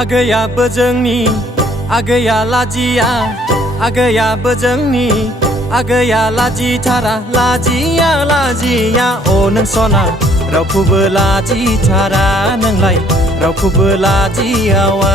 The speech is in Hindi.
आगैयाबो जोंनि आगैया लाजिया आगैयाबो जोंनि आगैया लाजिथारा लाजिया लाजिया अ नों सना रावखौबो लाजिथारा नोंलाय रावखौबो लाजियावा